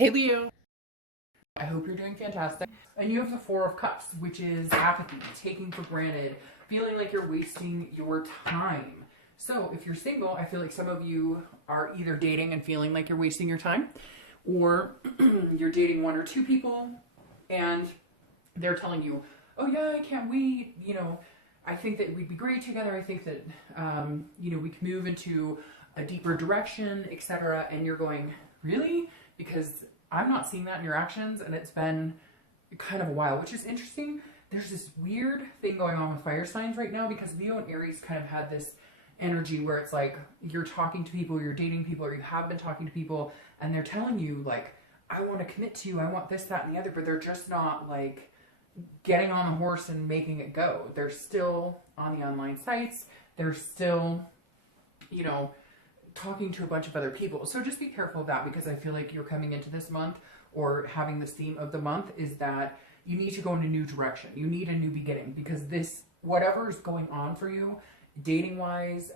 Hey Leo, I hope you're doing fantastic. And you have the Four of Cups, which is apathy, taking for granted, feeling like you're wasting your time. So if you're single, I feel like some of you are either dating and feeling like you're wasting your time, or you're dating one or two people and they're telling you, oh yeah, I can't wait, I think that we'd be great together. I think that, we can move into a deeper direction, etc. And you're going, really? Because I'm not seeing that in your actions, and it's been kind of a while, which is interesting. There's this weird thing going on with fire signs right now because Leo and Aries kind of had this energy where it's like you're talking to people, you're dating people, or you have been talking to people, and they're telling you, like, I want to commit to you, I want this, that, and the other, but they're just not like getting on the horse and making it go. They're still on the online sites, they're still, talking to a bunch of other people. So just be careful of that, because I feel like you're coming into this month, or having this theme of the month is that you need to go in a new direction. You need a new beginning, because this, whatever is going on for you, dating wise,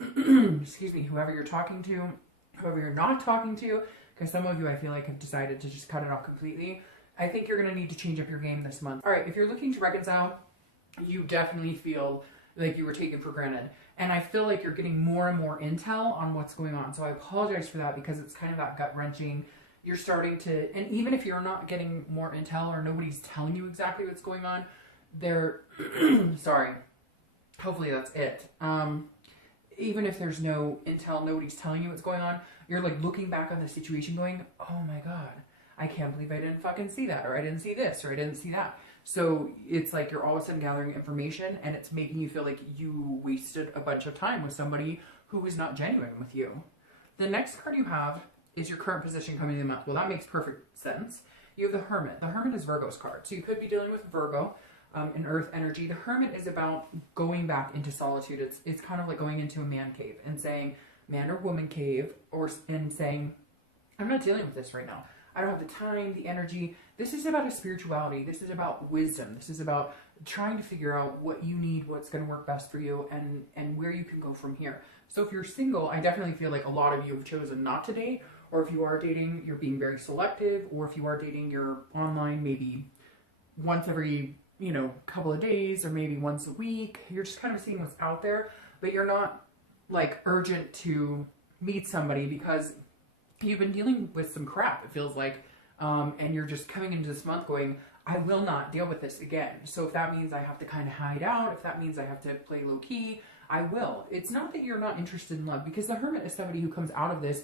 excuse me, whoever you're talking to, whoever you're not talking to, because some of you I feel like have decided to just cut it off completely. I think you're going to need to change up your game this month. All right, if you're looking to reconcile, you definitely feel like you were taken for granted. And I feel like you're getting more and more intel on what's going on. So I apologize for that, because it's kind of that gut wrenching. You're starting to, and even if you're not getting more intel or nobody's telling you exactly what's going on, they're, sorry, hopefully that's it. Even if there's no intel, nobody's telling you what's going on, you're like looking back on the situation going, oh my God, I can't believe I didn't fucking see that, or I didn't see this, or I didn't see that. So it's like you're all of a sudden gathering information, and it's making you feel like you wasted a bunch of time with somebody who is not genuine with you. The next card you have is your current position coming in the month. Well, that makes perfect sense. You have the Hermit. The Hermit is Virgo's card. So you could be dealing with Virgo, in Earth energy. The Hermit is about going back into solitude. It's kind of like going into a man cave and saying, man or woman cave, and saying, I'm not dealing with this right now. I don't have the time, the energy. This is about a spirituality. This is about wisdom. This is about trying to figure out what you need, what's going to work best for you, and where you can go from here. So if you're single, I definitely feel like a lot of you have chosen not to date, or if you are dating, you're being very selective, or if you are dating, you're online maybe once every, couple of days, or maybe once a week. You're just kind of seeing what's out there, but you're not like urgent to meet somebody because you've been dealing with some crap, it feels like, and you're just coming into this month going, I will not deal with this again. So if that means I have to kind of hide out, if that means I have to play low key, I will. It's not that you're not interested in love, because the Hermit is somebody who comes out of this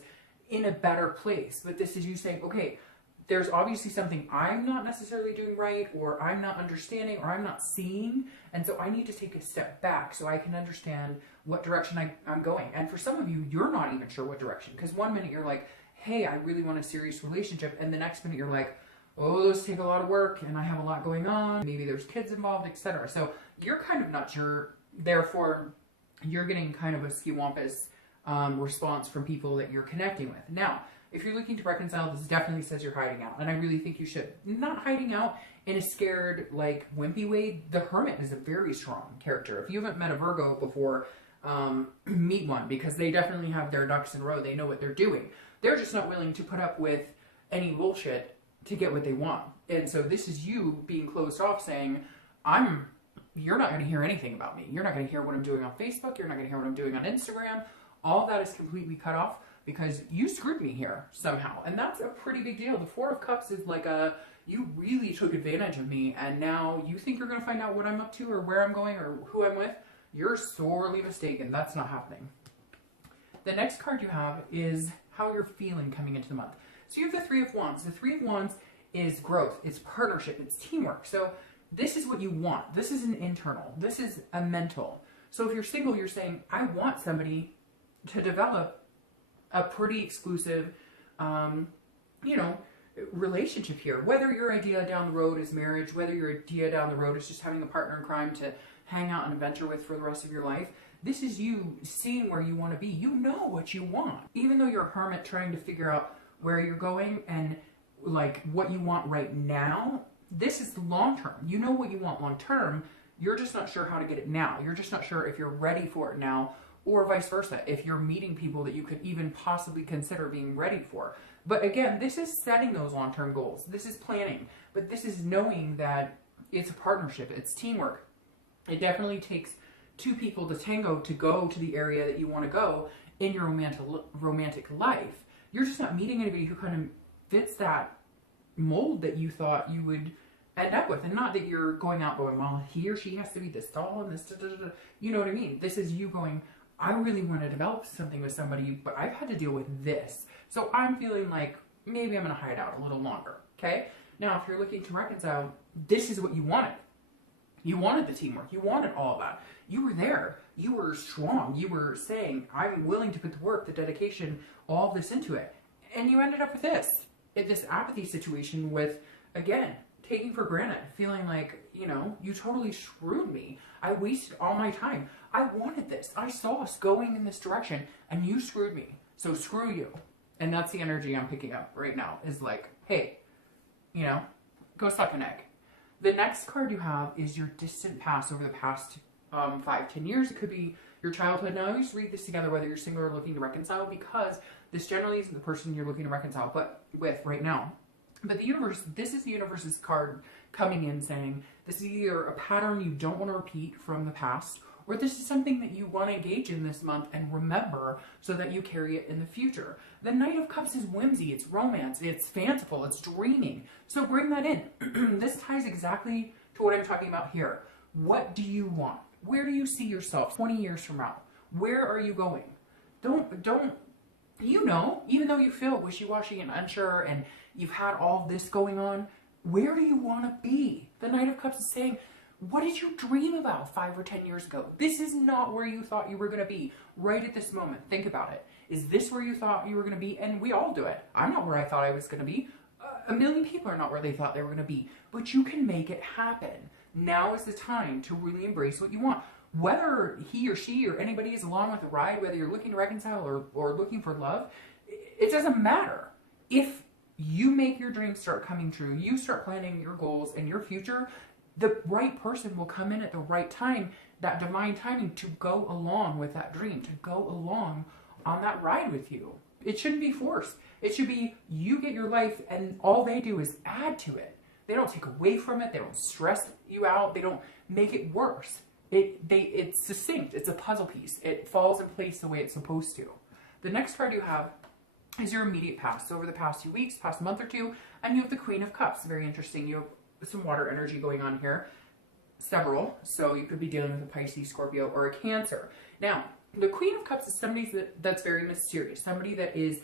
in a better place. But this is you saying, okay, there's obviously something I'm not necessarily doing right, or I'm not understanding, or I'm not seeing. And so I need to take a step back so I can understand what direction I'm going. And for some of you, you're not even sure what direction. Because one minute you're like, hey, I really want a serious relationship. And the next minute you're like, oh, those take a lot of work and I have a lot going on. Maybe there's kids involved, etc. So you're kind of not sure. Therefore, you're getting kind of a skiwampus response from people that you're connecting with. Now, if you're looking to reconcile, this definitely says you're hiding out. And I really think you should. Not hiding out in a scared, like, wimpy way. The Hermit is a very strong character. If you haven't met a Virgo before, meet one, because they definitely have their ducks in a row. They know what they're doing. They're just not willing to put up with any bullshit to get what they want. And so this is you being closed off, saying, you're not going to hear anything about me. You're not going to hear what I'm doing on Facebook. You're not going to hear what I'm doing on Instagram. All of that is completely cut off because you screwed me here somehow. And that's a pretty big deal. The Four of Cups is like you really took advantage of me, and now you think you're going to find out what I'm up to or where I'm going or who I'm with. You're sorely mistaken. That's not happening. The next card you have is how you're feeling coming into the month. So you have the Three of Wands. The Three of Wands is growth, it's partnership, it's teamwork. So this is what you want. This is an internal. This is a mental. So if you're single, you're saying, I want somebody to develop a pretty exclusive, relationship here. Whether your idea down the road is marriage, whether your idea down the road is just having a partner in crime to hang out and adventure with for the rest of your life, this is you seeing where you want to be. You know what you want. Even though you're a hermit trying to figure out where you're going and like what you want right now, this is long term. You know what you want long term. You're just not sure how to get it now. You're just not sure if you're ready for it now, or vice versa. If you're meeting people that you could even possibly consider being ready for, But again, this is setting those long-term goals. This is planning. But this is knowing that it's a partnership. It's teamwork. It definitely takes two people to tango to go to the area that you want to go in your romantic life. You're just not meeting anybody who kind of fits that mold that you thought you would end up with. And not that you're going out going, well, he or she has to be this tall and this, da, da, da. You know what I mean? This is you going, I really want to develop something with somebody, but I've had to deal with this. So I'm feeling like maybe I'm going to hide out a little longer. Okay? Now, if you're looking to reconcile, this is what you wanted. You wanted the teamwork. You wanted all of that. You were there. You were strong. You were saying, I'm willing to put the work, the dedication, all of this into it. And you ended up with this apathy situation with, again, taking for granted, feeling like, you totally screwed me. I wasted all my time. I wanted this. I saw us going in this direction, and you screwed me. So screw you. And that's the energy I'm picking up right now, is like, hey, go suck an egg. The next card you have is your distant past over the past 5-10 years. It could be your childhood. Now, I always read this together, whether you're single or looking to reconcile, because this generally isn't the person you're looking to reconcile with right now. But the universe, this is the universe's card coming in saying, this is either a pattern you don't want to repeat from the past, or this is something that you want to engage in this month and remember so that you carry it in the future. The Knight of Cups is whimsy, it's romance, it's fanciful, it's dreaming. So bring that in. This ties exactly to what I'm talking about here. What do you want? Where do you see yourself 20 years from now? Where are you going? Don't, even though you feel wishy-washy and unsure and you've had all this going on, where do you want to be? The Knight of Cups is saying, what did you dream about 5 or 10 years ago? This is not where you thought you were going to be right at this moment. Think about it. Is this where you thought you were going to be? And we all do it. I'm not where I thought I was going to be. A million people are not where they thought they were going to be. But you can make it happen. Now is the time to really embrace what you want. Whether he or she or anybody is along with the ride, whether you're looking to reconcile or looking for love, it doesn't matter. If you make your dreams start coming true, you start planning your goals and your future, the right person will come in at the right time, that divine timing, to go along with that dream, to go along on that ride with you. It shouldn't be forced. It should be you get your life and all they do is add to it. They don't take away from it. They don't stress you out. They don't make it worse. It's succinct. It's a puzzle piece. It falls in place the way it's supposed to. The next card you have is your immediate past. So over the past few weeks, past month or two, and you have the Queen of Cups. Very interesting. You have some water energy going on here. Several. So you could be dealing with a Pisces, Scorpio, or a Cancer. Now, the Queen of Cups is somebody that's very mysterious. Somebody that is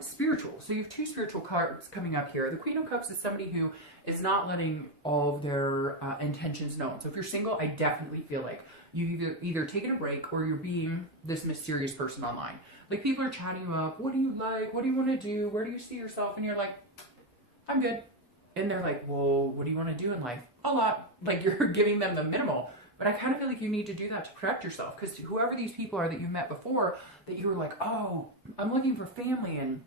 spiritual. So you have two spiritual cards coming up here. The Queen of Cups is somebody who is not letting all of their intentions known. So if you're single, I definitely feel like you've either taken a break or you're being this mysterious person online. Like, people are chatting you up. What do you like? What do you want to do? Where do you see yourself? And you're like, I'm good. And they're like, well, what do you want to do in life? A lot. Like, you're giving them the minimal. But I kind of feel like you need to do that to protect yourself, because whoever these people are that you met before, that you were like, oh, I'm looking for family and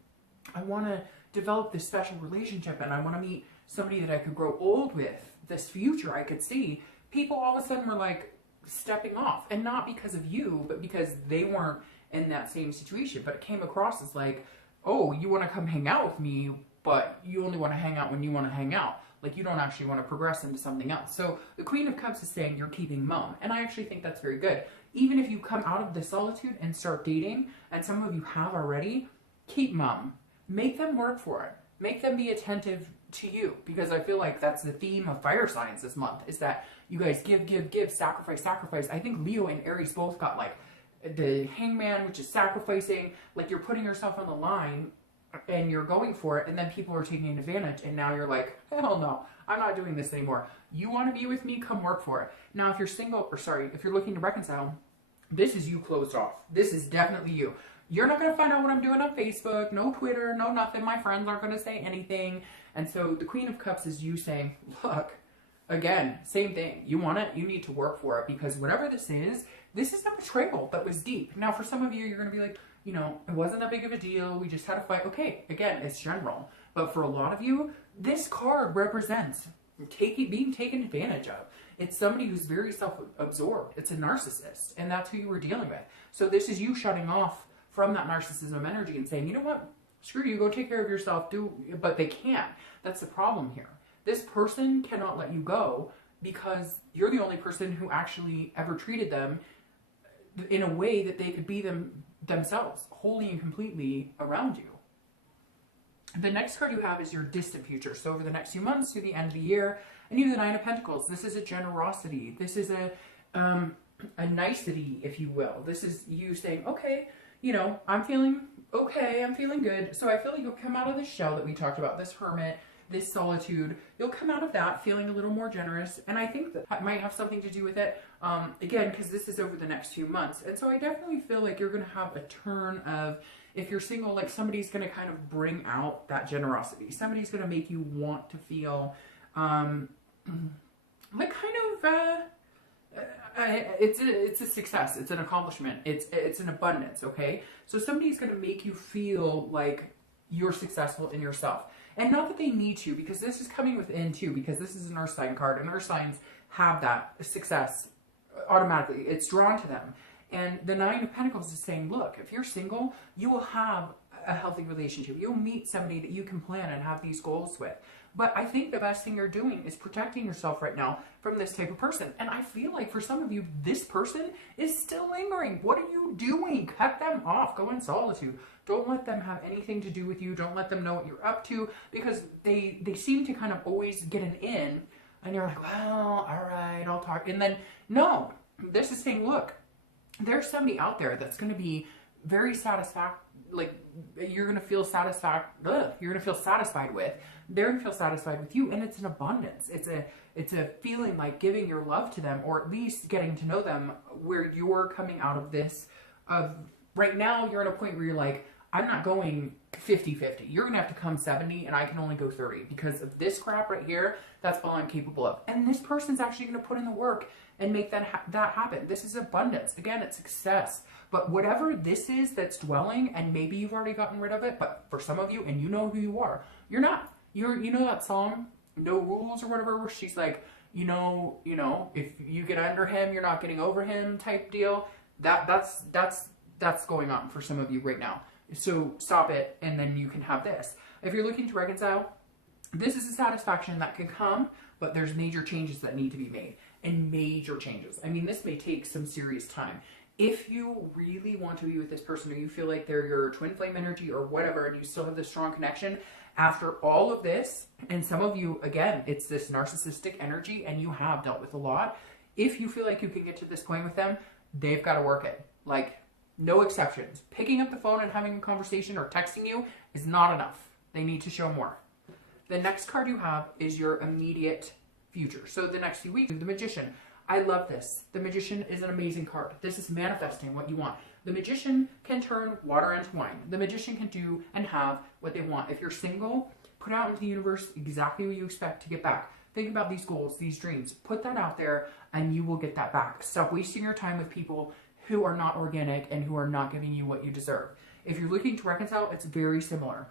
I want to develop this special relationship and I want to meet somebody that I could grow old with, this future I could see. People all of a sudden were like stepping off, and not because of you, but because they weren't in that same situation. But it came across as like, oh, you want to come hang out with me, but you only want to hang out when you want to hang out. Like, you don't actually want to progress into something else. So the Queen of Cups is saying you're keeping mum. And I actually think that's very good. Even if you come out of the solitude and start dating, and some of you have already, keep mum. Make them work for it. Make them be attentive to you. Because I feel like that's the theme of fire signs this month, is that you guys give, sacrifice. I think Leo and Aries both got like the hangman, which is sacrificing. Like, you're putting yourself on the line and you're going for it, and then people are taking advantage, and now you're like, hell no, I'm not doing this anymore. You want to be with me? Come work for it. Now, if you're single, if you're looking to reconcile, this is you closed off. This is definitely you. You're not going to find out what I'm doing on Facebook, no Twitter, no nothing. My friends aren't going to say anything. And so the Queen of Cups is you saying, look, again, same thing. You want it, you need to work for it, because whatever this is a betrayal that was deep. Now, for some of you, you're going to be like, it wasn't that big of a deal. We just had a fight. Okay, again, it's general. But for a lot of you, this card represents being taken advantage of. It's somebody who's very self-absorbed. It's a narcissist, and that's who you were dealing with. So this is you shutting off from that narcissism energy and saying, you know what? screw you, go take care of yourself, but they can't. That's the problem here. This person cannot let you go because you're the only person who actually ever treated them in a way that they could be themselves, wholly and completely around you. The next card you have is your distant future. So over the next few months to the end of the year, and you have the Nine of Pentacles. This is a generosity. This is a nicety, if you will. This is you saying, okay, you know, I'm feeling okay, I'm feeling good. So I feel like you'll come out of this shell that we talked about, this hermit, this solitude. You'll come out of that feeling a little more generous. And I think that might have something to do with it. Again, because this is over the next few months. And so I definitely feel like you're going to have a turn of, if you're single, like somebody's going to kind of bring out that generosity. Somebody's going to make you want to feel like kind of, it's a success. It's an accomplishment. It's an abundance. Okay. So somebody's going to make you feel like you're successful in yourself. And not that they need to, because this is coming within too, because this is an earth sign card, and earth signs have that success automatically. It's drawn to them. And the Nine of Pentacles is saying, look, if you're single, you will have a healthy relationship. You'll meet somebody that you can plan and have these goals with. But I think the best thing you're doing is protecting yourself right now from this type of person. And I feel like for some of you, this person is still lingering. What are you doing? Cut them off. Go in solitude. Don't let them have anything to do with you. Don't let them know what you're up to, because they seem to kind of always get an in, and you're like, well, all right, I'll talk. And then, no, this is saying, look, there's somebody out there that's going to be very like you're going to feel satisfied with. They're going to feel satisfied with you, and it's an abundance. It's a feeling like giving your love to them, or at least getting to know them, where you're coming out of this. Right now, you're at a point where you're like, I'm not going 50-50. You're going to have to come 70, and I can only go 30 because of this crap right here. That's all I'm capable of. And this person's actually going to put in the work and make that happen. This is abundance. Again, it's success. But whatever this is that's dwelling, and maybe you've already gotten rid of it, but for some of you, and you know who you are, you're not. You know that song, No Rules or whatever, where she's like, you know, if you get under him, you're not getting over him type deal. That's going on for some of you right now. So stop it, and then you can have this. If you're looking to reconcile, this is a satisfaction that can come, but there's major changes that need to be made. And major changes. I mean, this may take some serious time. If you really want to be with this person, or you feel like they're your twin flame energy or whatever, and you still have this strong connection after all of this, and some of you, again, it's this narcissistic energy, and you have dealt with a lot. If you feel like you can get to this point with them, they've got to work it. Like, no exceptions. Picking up the phone and having a conversation or texting you is not enough. They need to show more. The next card you have is your immediate future. So the next few weeks, the Magician. I love this. The Magician is an amazing card. This is manifesting what you want. The Magician can turn water into wine. The Magician can do and have what they want. If you're single, put out into the universe exactly what you expect to get back. Think about these goals, these dreams. Put that out there, and you will get that back. Stop wasting your time with people who are not organic and who are not giving you what you deserve. If you're looking to reconcile, it's very similar.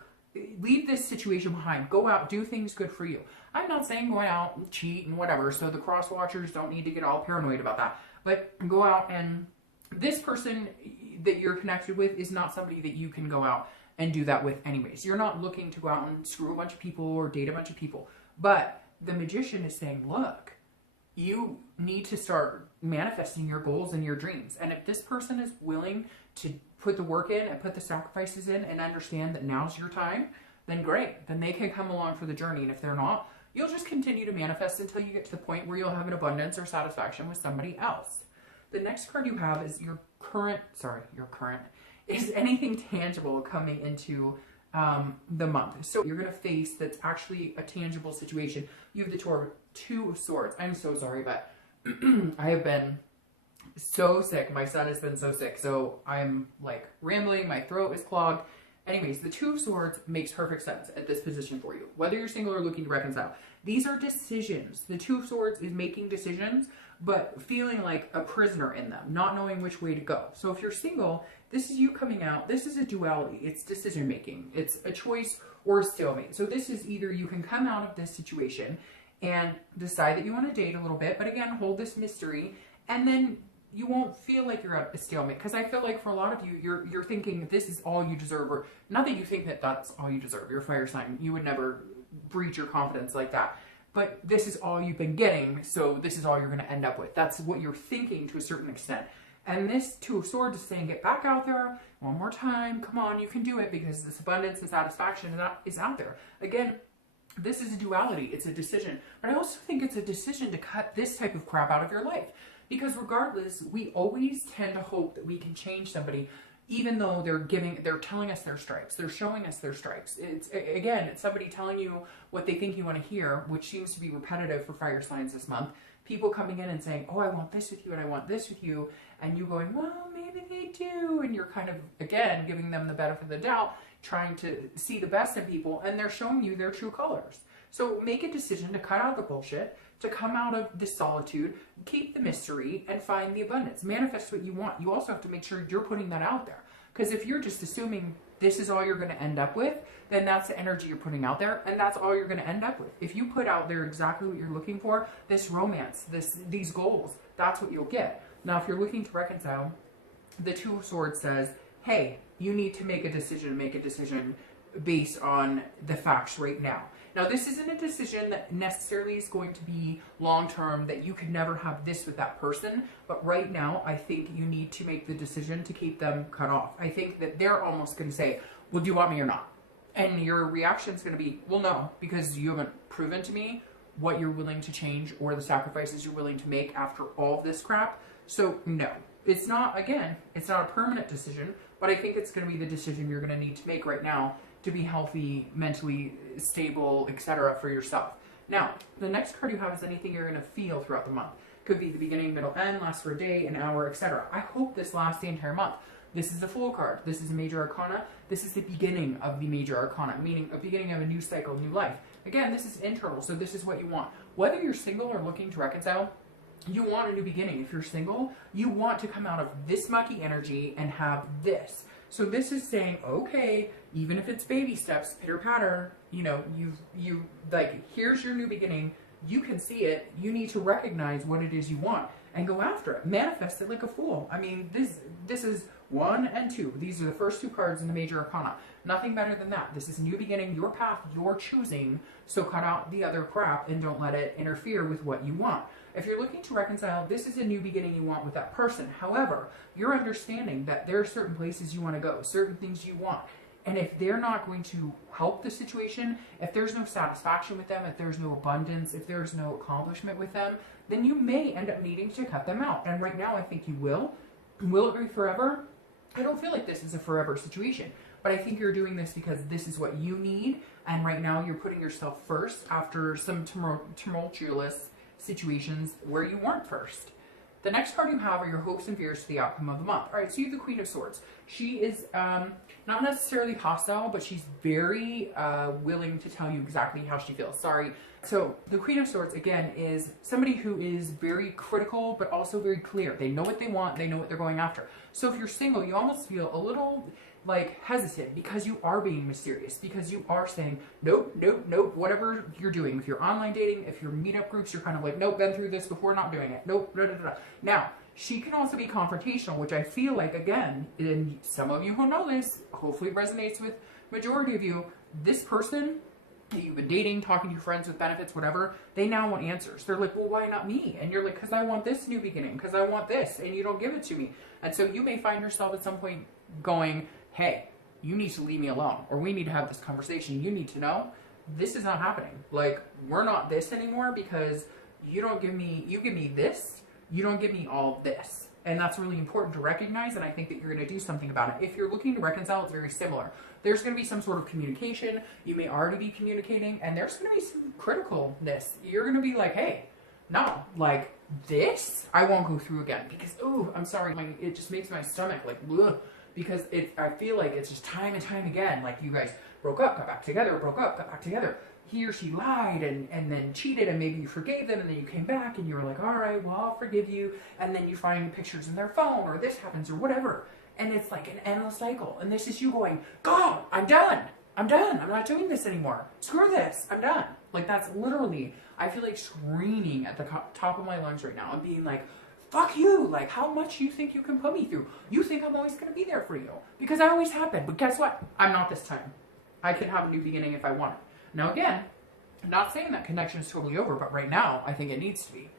Leave this situation behind. Go out, do things good for you. I'm not saying go out and cheat and whatever, so the cross watchers don't need to get all paranoid about that. But go out, and this person that you're connected with is not somebody that you can go out and do that with anyways. You're not looking to go out and screw a bunch of people or date a bunch of people. But the Magician is saying, look, you need to start manifesting your goals and your dreams. And if this person is willing to put the work in and put the sacrifices in and understand that now's your time, then great. Then they can come along for the journey. And if they're not, you'll just continue to manifest until you get to the point where you'll have an abundance or satisfaction with somebody else. The next card you have is is anything tangible coming into the month. So you're going to face that's actually a tangible situation. You have the Two of Swords. I'm so sorry, but I have been so sick. My son has been so sick. So I'm like rambling. My throat is clogged. Anyways, the Two of Swords makes perfect sense at this position for you. Whether you're single or looking to reconcile. These are decisions. The Two of Swords is making decisions, but feeling like a prisoner in them, not knowing which way to go. So if you're single, this is you coming out. This is a duality. It's decision making. It's a choice or a stalemate. So this is either you can come out of this situation and decide that you want to date a little bit, but again, hold this mystery, and then you won't feel like you're at a stalemate. Because I feel like for a lot of you, you're thinking this is all you deserve, or not that you think that that's all you deserve. You're a fire sign. You would never breach your confidence like that. But this is all you've been getting, so this is all you're going to end up with. That's what you're thinking to a certain extent. And this Two of Swords is saying, get back out there one more time. Come on, you can do it, because this abundance and satisfaction is out there. Again, this is a duality. It's a decision. But I also think it's a decision to cut this type of crap out of your life. Because regardless, we always tend to hope that we can change somebody, even though they're telling us their stripes. They're showing us their stripes. It's somebody telling you what they think you want to hear, which seems to be repetitive for fire signs this month. People coming in and saying, oh, I want this with you and I want this with you. And you going, well, maybe they do. And you're kind of, again, giving them the benefit of the doubt, trying to see the best in people. And they're showing you their true colors. So make a decision to cut out the bullshit, to come out of the solitude, keep the mystery, and find the abundance. Manifest what you want. You also have to make sure you're putting that out there. Because if you're just assuming this is all you're going to end up with, then that's the energy you're putting out there, and that's all you're going to end up with. If you put out there exactly what you're looking for, this romance, these goals, that's what you'll get. Now, if you're looking to reconcile, the Two of Swords says, hey, you need to make a decision based on the facts right now. Now, this isn't a decision that necessarily is going to be long-term, that you could never have this with that person. But right now, I think you need to make the decision to keep them cut off. I think that they're almost going to say, well, do you want me or not? And your reaction is going to be, well, no, because you haven't proven to me what you're willing to change or the sacrifices you're willing to make after all of this crap. So, no. It's not a permanent decision, but I think it's going to be the decision you're going to need to make right now to be healthy, mentally stable, etc. for yourself. Now, the next card you have is anything you're going to feel throughout the month. Could be the beginning, middle, end, lasts for a day, an hour, etc. I hope this lasts the entire month. This is the Fool card. This is a major arcana. This is the beginning of the major arcana, meaning a beginning of a new cycle, new life. Again, this is internal, so this is what you want. Whether you're single or looking to reconcile, you want a new beginning. If you're single, you want to come out of this mucky energy and have this. So this is saying, okay, even if it's baby steps, pitter patter, you like, here's your new beginning. You can see it. You need to recognize what it is you want and go after it. Manifest it like a fool. I mean, this is 1 and 2. These are the first 2 cards in the major arcana. Nothing better than that. This is a new beginning, your path, you're choosing. So cut out the other crap and don't let it interfere with what you want. If you're looking to reconcile, this is a new beginning you want with that person. However, you're understanding that there are certain places you want to go, certain things you want. And if they're not going to help the situation, if there's no satisfaction with them, if there's no abundance, if there's no accomplishment with them, then you may end up needing to cut them out. And right now, I think you will. Will it be forever? I don't feel like this is a forever situation. But I think you're doing this because this is what you need. And right now, you're putting yourself first after some tumultuous situations where you weren't first. The next card you have are your hopes and fears for the outcome of the month. All right, so you have the Queen of Swords. She is not necessarily hostile, but she's very willing to tell you exactly how she feels. Sorry. So the Queen of Swords, again, is somebody who is very critical, but also very clear. They know what they want. They know what they're going after. So if you're single, you almost feel a little like hesitant because you are being mysterious, because you are saying, nope, nope, nope, whatever you're doing. If you're online dating, if you're meetup groups, you're kind of like, nope, been through this before, not doing it. Nope, da, da, da. Now, she can also be confrontational, which I feel like, again, and some of you who know this, hopefully resonates with majority of you, this person that you've been dating, talking to your friends with benefits, whatever, they now want answers. They're like, well, why not me? And you're like, because I want this new beginning, because I want this, and you don't give it to me. And so you may find yourself at some point going, hey, you need to leave me alone, or we need to have this conversation. You need to know this is not happening. Like, we're not this anymore because you give me this, you don't give me all this. And that's really important to recognize, and I think that you're going to do something about it. If you're looking to reconcile, it's very similar. There's going to be some sort of communication. You may already be communicating, and there's going to be some criticalness. You're going to be like, hey, no, like, this I won't go through again because, ooh, I'm sorry, it just makes my stomach like, ugh. Because I feel like it's just time and time again, like you guys broke up, got back together, broke up, got back together. He or she lied and then cheated, and maybe you forgave them, and then you came back and you were like, all right, well, I'll forgive you. And then you find pictures in their phone, or this happens, or whatever. And it's like an endless cycle. And this is you going, God, I'm done. I'm done. I'm not doing this anymore. Screw this. I'm done. Like, that's literally, I feel like screaming at the top of my lungs right now and being like, fuck you. Like, how much you think you can put me through? You think I'm always going to be there for you. Because I always have been. But guess what? I'm not this time. I can have a new beginning if I want it. Now, again, I'm not saying that connection is totally over, but right now, I think it needs to be.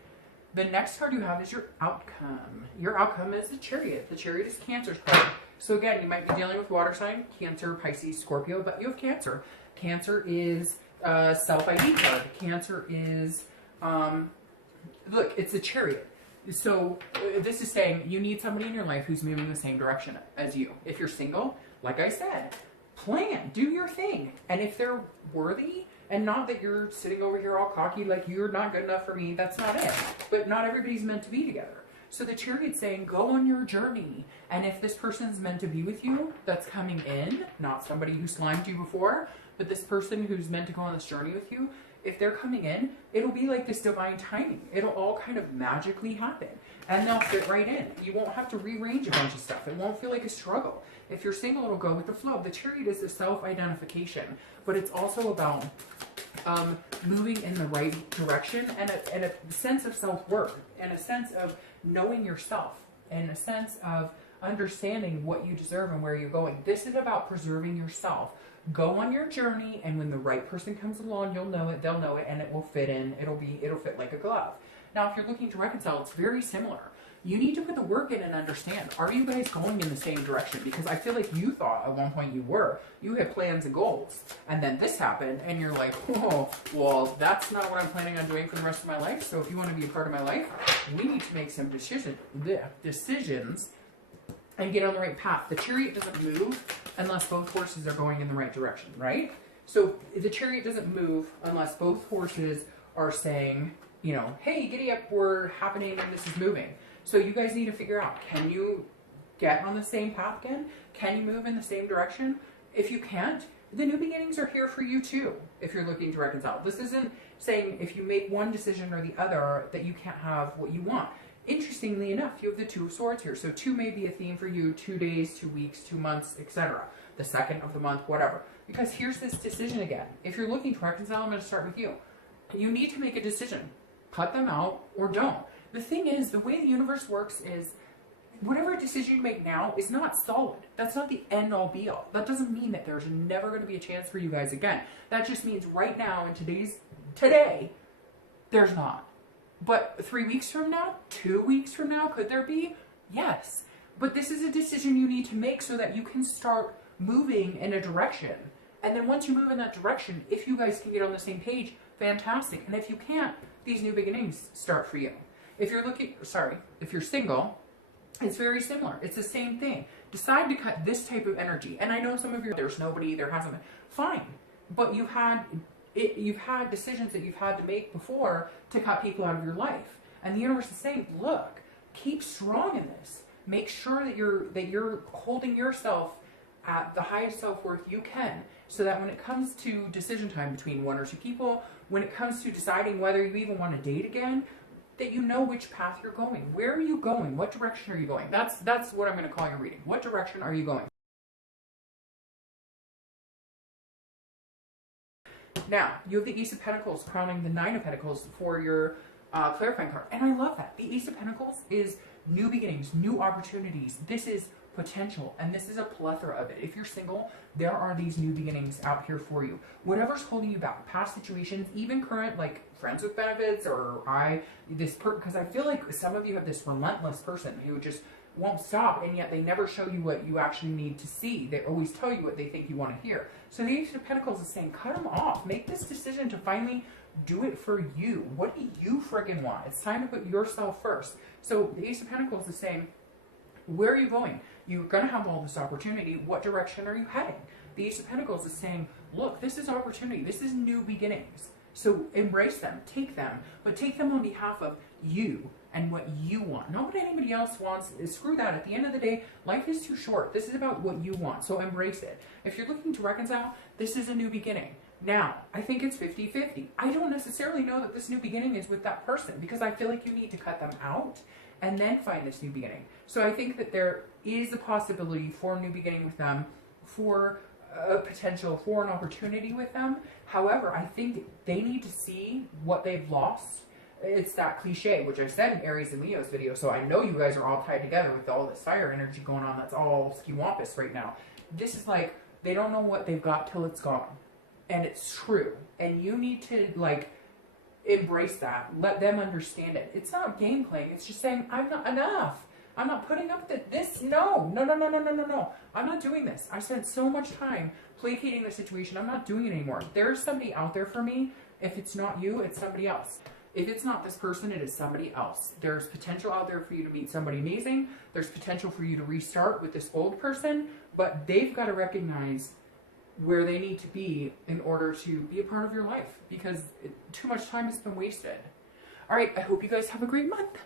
The next card you have is your outcome. Your outcome is the Chariot. The Chariot is Cancer's card. So again, you might be dealing with water sign, Cancer, Pisces, Scorpio, but you have Cancer. Cancer is self-ID card. Cancer is, look, it's a Chariot. So this is saying you need somebody in your life who's moving the same direction as you. If you're single, like I said, plan, do your thing. And if they're worthy, and not that you're sitting over here all cocky like you're not good enough for me, that's not it. But not everybody's meant to be together. So the Chariot's saying, go on your journey. And if this person's meant to be with you, that's coming in, not somebody who slimed you before, but this person who's meant to go on this journey with you, if they're coming in, it'll be like this divine timing. It'll all kind of magically happen. And they'll fit right in. You won't have to rearrange a bunch of stuff. It won't feel like a struggle. If you're single, it'll go with the flow. The Chariot is the self-identification, but it's also about moving in the right direction and a sense of self-worth and a sense of knowing yourself and a sense of understanding what you deserve and where you're going. This is about preserving yourself. Go on your journey, and when the right person comes along, you'll know it, they'll know it, and it will fit in. It'll fit like a glove. Now, if you're looking to reconcile, it's very similar. You need to put the work in and understand, are you guys going in the same direction? Because I feel like you thought at one point you were. You had plans and goals, and then this happened, and you're like, oh, well, that's not what I'm planning on doing for the rest of my life, so if you want to be a part of my life, we need to make some decisions and get on the right path. The Chariot doesn't move unless both horses are going in the right direction, right? So the Chariot doesn't move unless both horses are saying, you know, hey, giddy up, we're happening and this is moving. So you guys need to figure out, can you get on the same path again? Can you move in the same direction? If you can't, the new beginnings are here for you too, if you're looking to reconcile. This isn't saying if you make one decision or the other that you can't have what you want. Interestingly enough, you have the Two of Swords here. So 2 may be a theme for you, 2 days, 2 weeks, 2 months, etc. The second of the month, whatever. Because here's this decision again. If you're looking to reconcile, I'm going to start with you. You need to make a decision. Cut them out or don't. The thing is, the way the universe works is whatever decision you make now is not solid. That's not the end all be all. That doesn't mean that there's never going to be a chance for you guys again. That just means right now, in today, there's not. But 3 weeks from now, 2 weeks from now, could there be? Yes. But this is a decision you need to make so that you can start moving in a direction. And then once you move in that direction, if you guys can get on the same page, fantastic. And if you can't, these new beginnings start for you. If you're single, it's very similar. It's the same thing. Decide to cut this type of energy. And I know some of you, there's nobody, there hasn't been. Fine. But you've had decisions that you've had to make before to cut people out of your life. And the universe is saying, look, keep strong in this. Make sure that you're holding yourself at the highest self-worth you can, so that when it comes to decision time between 1 or 2 people, when it comes to deciding whether you even want to date again, that you know which path you're going. Where are you going? What direction are you going? That's what I'm going to call your reading. What direction are you going? Now, you have the Ace of Pentacles crowning the 9 of Pentacles for your clarifying card. And I love that. The Ace of Pentacles is new beginnings, new opportunities. This is potential, and this is a plethora of it. If you're single, there are these new beginnings out here for you. Whatever's holding you back, past situations, even current, like friends with benefits, or because I feel like some of you have this relentless person who just won't stop, and yet they never show you what you actually need to see. They always tell you what they think you want to hear. So the Ace of Pentacles is saying, cut them off. Make this decision to finally do it for you. What do you friggin' want? It's time to put yourself first. So the Ace of Pentacles is saying, where are you going? You're going to have all this opportunity. What direction are you heading? The Ace of Pentacles is saying, look, this is opportunity. This is new beginnings. So embrace them, take them, but take them on behalf of you and what you want. Not what anybody else wants. Screw that. At the end of the day, life is too short. This is about what you want, so embrace it. If you're looking to reconcile, this is a new beginning. Now, I think it's 50-50. I don't necessarily know that this new beginning is with that person, because I feel like you need to cut them out and then find this new beginning. So I think that there is a possibility for a new beginning with them, for a potential for an opportunity with them. However, I think they need to see what they've lost It's that cliche, which I said in Aries and Leo's video, so I know you guys are all tied together with all this fire energy going on that's all ski-wampus right now. This is like, they don't know what they've got till it's gone. And it's true. And you need to, like, embrace that. Let them understand it. It's not game playing. It's just saying, I'm not enough. I'm not putting up with this. No. I'm not doing this. I spent so much time placating the situation. I'm not doing it anymore. There's somebody out there for me. If it's not you, it's somebody else. If it's not this person, it is somebody else. There's potential out there for you to meet somebody amazing. There's potential for you to restart with this old person, but they've got to recognize where they need to be in order to be a part of your life, because too much time has been wasted. All right, I hope you guys have a great month.